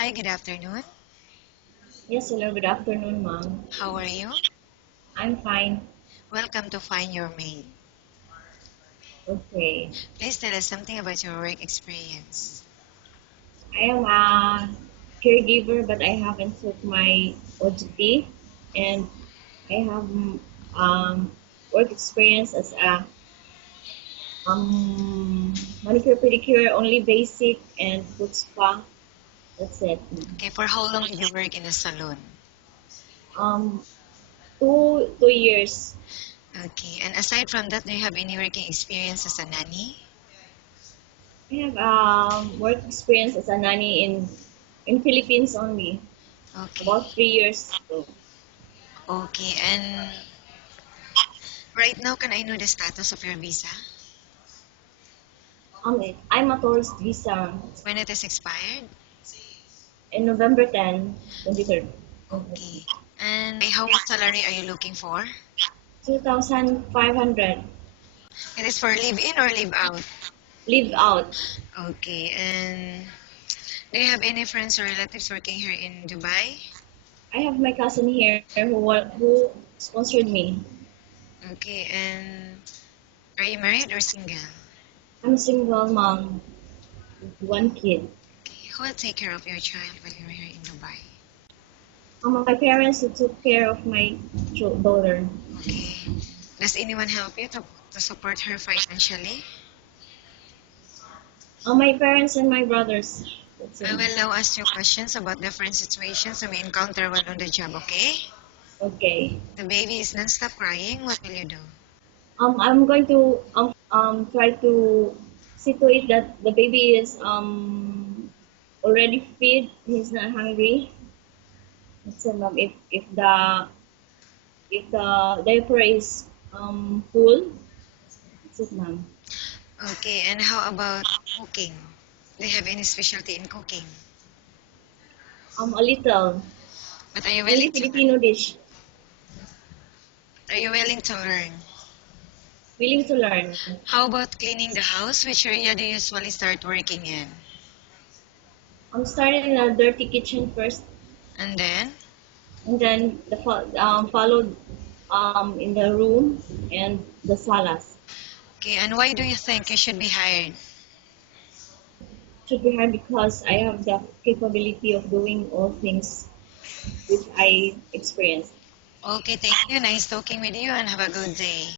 Hi, good afternoon. Yes, hello, good afternoon, ma'am. How are you? I'm fine. Welcome to Find Your Mate. Okay. Please tell us something about your work experience. I am a caregiver, but I haven't took my OGT, and I have work experience as a manicure pedicure, only basic and foot spa. That's it. Okay, for how long did you work in a salon? Um, two years. Okay, and aside from that, do you have any working experience as a nanny? I have work experience as a nanny in Philippines only, Okay, about 3 years ago. okay, and right now, can I know the status of your visa? I'm a tourist visa When it is expired? in November 10, 23rd. Okay, and how much salary are you looking for? 2,500. It is for live in or live out? Live out. Okay, and do you have any friends or relatives working here in Dubai? I have my cousin here who sponsored me. Okay, and are you married or single? I'm a single mom with one kid. Okay, who will take care of your child while you're here in Dubai? My parents who took care of my daughter. Okay. Does anyone help you to support her financially? My parents and my brothers. That's I it. will now ask you questions about different situations we encounter while on the job, okay? Okay. The baby is non-stop crying. What will you do? I'm going to try to see to it that the baby is already fed. He's not hungry. That's it, ma'am. If the diaper is full, that's it, ma'am. Okay, and how about cooking? Do you have any specialty in cooking? A little, But are you only willing to learn? Filipino dish. Are you willing to learn? Willing to learn. How about cleaning the house? Which area do you usually start working in? I'm starting in a dirty kitchen first, And then, and then followed in the room and the salas. okay, and why do you think you should be hired? Should be hard because I have the capability of doing all things which I experienced. Okay, thank you. Nice talking with you and have a good day.